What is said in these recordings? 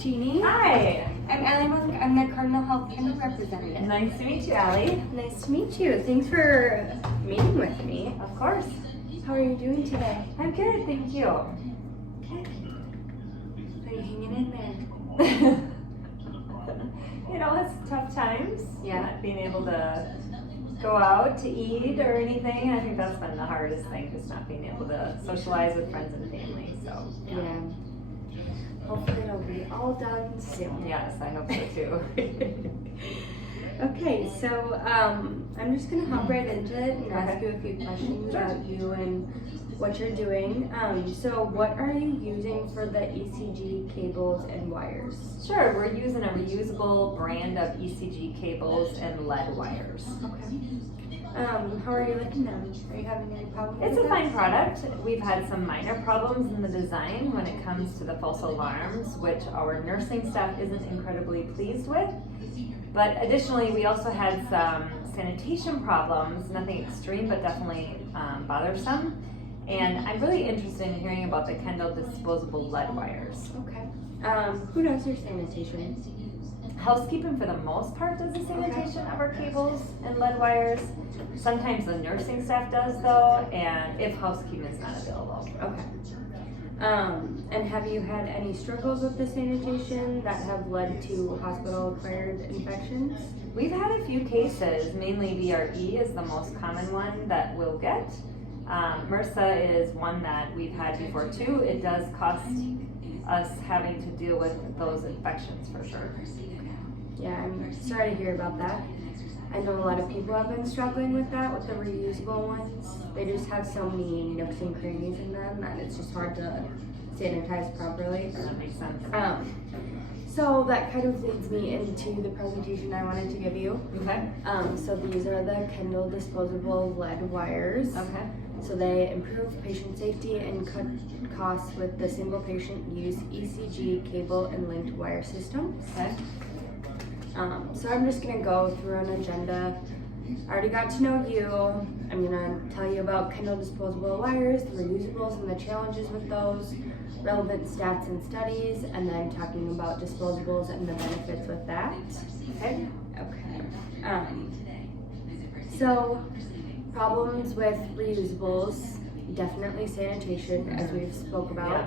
Jeannie. Hi. I'm Allie Musk. I'm the Cardinal Health Kendall representative. Nice to meet you, Allie. Nice to meet you. Thanks for meeting with me. Of course. How are you doing today? I'm good, thank you. Good. Are you hanging in there? You know, it's tough times. Yeah. Not being able to go out to eat or anything. I think that's been the hardest thing, just not being able to socialize with friends and family. So, Yeah. Hopefully it'll be all done soon. Yes, I hope so too. Okay, so I'm just gonna hop right into it and ask you a few questions about you and what you're doing. So what are you using for the ECG cables and wires? Sure, we're using a reusable brand of ECG cables and lead wires. Okay. How are you liking them? Are you having any problems It's with a them? fine product. We've had some minor problems in the design when it comes to the false alarms, which our nursing staff isn't incredibly pleased with. But additionally, we also had some sanitation problems, nothing extreme, but definitely bothersome. And I'm really interested in hearing about the Kendall disposable lead wires. Okay. Who does your sanitation? Housekeeping, for the most part, does the sanitation of our cables and lead wires. Sometimes the nursing staff does, though, and if housekeeping is not available. Okay. And have you had any struggles with the sanitation that have led to hospital-acquired infections? We've had a few cases, mainly VRE is the most common one that we'll get. MRSA is one that we've had before too. It does cost us having to deal with those infections for sure. Yeah, I'm sorry to hear about that. I know a lot of people have been struggling with that, with the reusable ones. They just have so many nooks and crannies in them that it's just hard to sanitize properly. That makes sense. So that kind of leads me into the presentation I wanted to give you. Okay. So these are the Kendall disposable lead wires. Okay. So they improve patient safety and cut costs with the single patient use ECG cable and linked wire systems. Okay. So I'm just gonna go through an agenda. I already got to know you. I'm gonna tell you about Kendall disposable wires, the reusables and the challenges with those, relevant stats and studies, and then talking about disposables and the benefits with that. Okay. Okay. So problems with reusables, definitely sanitation, as we've spoke about.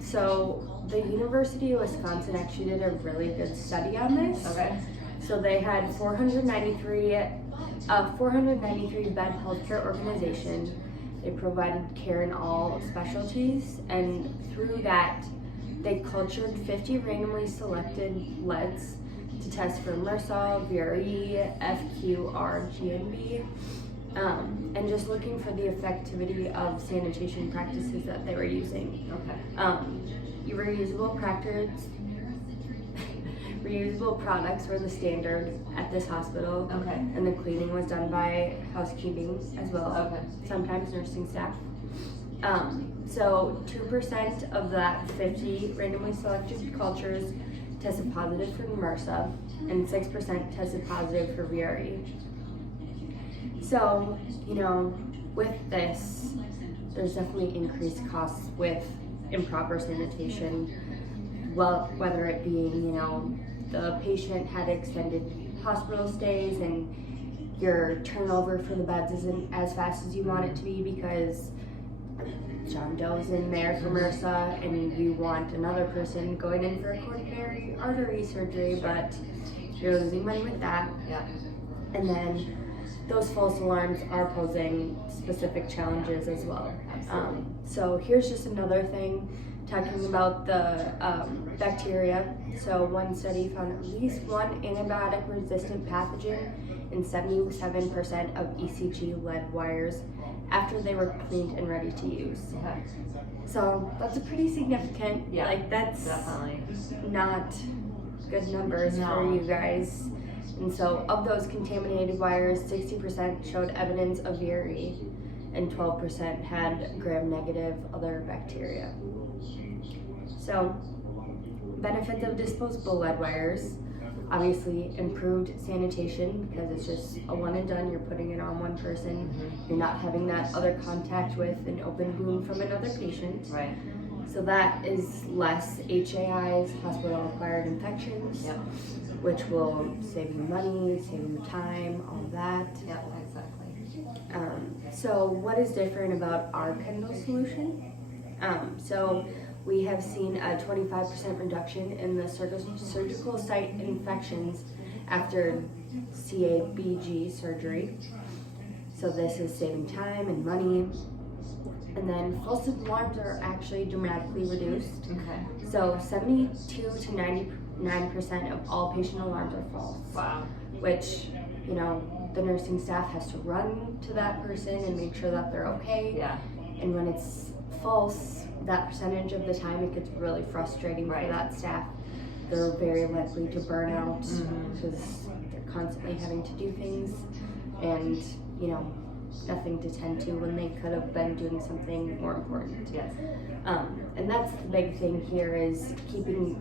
So the University of Wisconsin actually did a really good study on this. Okay. So they had 493 bed healthcare organization. They provided care in all specialties, and through that, they cultured 50 randomly selected leads to test for MRSA, VRE, FQR, GNB, and just looking for the effectivity of sanitation practices that they were using. Okay. Reusable products were the standard at this hospital. Okay. And the cleaning was done by housekeeping as well. Okay. Sometimes nursing staff. So 2% of that 50 randomly selected cultures tested positive for MRSA, and 6% tested positive for VRE. So, with this, there's definitely increased costs with improper sanitation. Well, whether it being, the patient had extended hospital stays and your turnover for the beds isn't as fast as you want it to be because John Doe's in there for MRSA and you want another person going in for a coronary artery surgery, but you're losing money with that. Yeah. And then those false alarms are posing specific challenges as well. So here's just another thing talking about the bacteria. So one study found at least one antibiotic resistant pathogen in 77% of ECG lead wires after they were cleaned and ready to use. Okay. So that's a pretty significant, Yeah, that's definitely not good numbers No. for you guys. And so of those contaminated wires, 60% showed evidence of VRE and 12% had gram-negative other bacteria. So benefits of disposable lead wires Obviously, improved sanitation because it's just a one and done. You're putting it on one person. You're not having that other contact with an open wound from another patient. Right. So that is less HAIs, hospital-acquired infections, Yep. which will save you money, save you time, all of that. Yep, exactly. So what is different about our Kendall solution? So we have seen a 25% reduction in the surgical site infections after CABG surgery. So this is saving time and money. And then false alarms are actually dramatically reduced. Okay. So 72 to 99% of all patient alarms are false. Wow. Which, you know, the nursing staff has to run to that person and make sure that they're okay. Yeah. And when it's false, that percentage of the time it gets really frustrating Right. for that staff. They're very likely to burn out Mhm. because they're constantly having to do things and, you know, nothing to tend to when they could have been doing something more important. Yes. And that's the big thing here is keeping,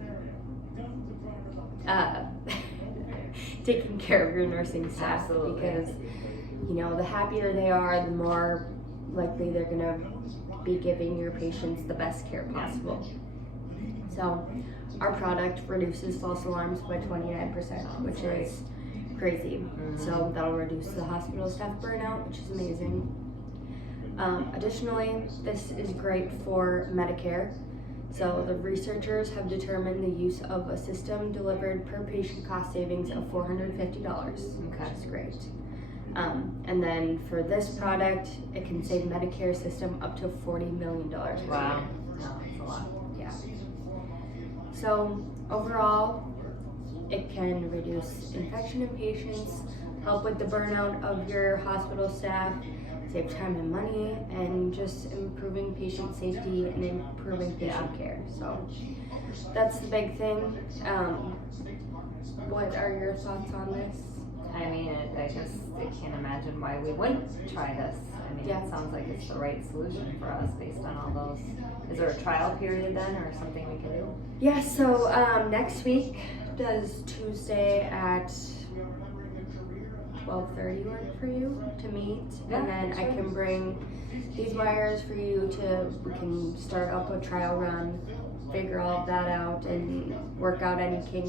taking care of your nursing staff. Absolutely. Because, you know, the happier they are, the more likely they're gonna be giving your patients the best care possible. So our product reduces false alarms by 29%, which is crazy. So that'll reduce the hospital staff burnout, which is amazing. Additionally, this is great for Medicare. So the researchers have determined the use of a system delivered per patient cost savings of $450, which is great. And then for this product, it can save Medicare system up to $40 million. Wow. No, that's a lot. Yeah. So overall, it can reduce infection in patients, help with the burnout of your hospital staff, save time and money, and just improving patient safety and improving patient care. So that's the big thing. What are your thoughts on this? I mean, I can't imagine why we wouldn't try this. I mean, Yeah. it sounds like it's the right solution for us based on all those. Is there a trial period then, or something we can do? Yeah, so next week does Tuesday at 12:30 work for you to meet? Yeah, And then I sure. can bring these wires for you we can start up a trial run, figure all of that out and work out any kinks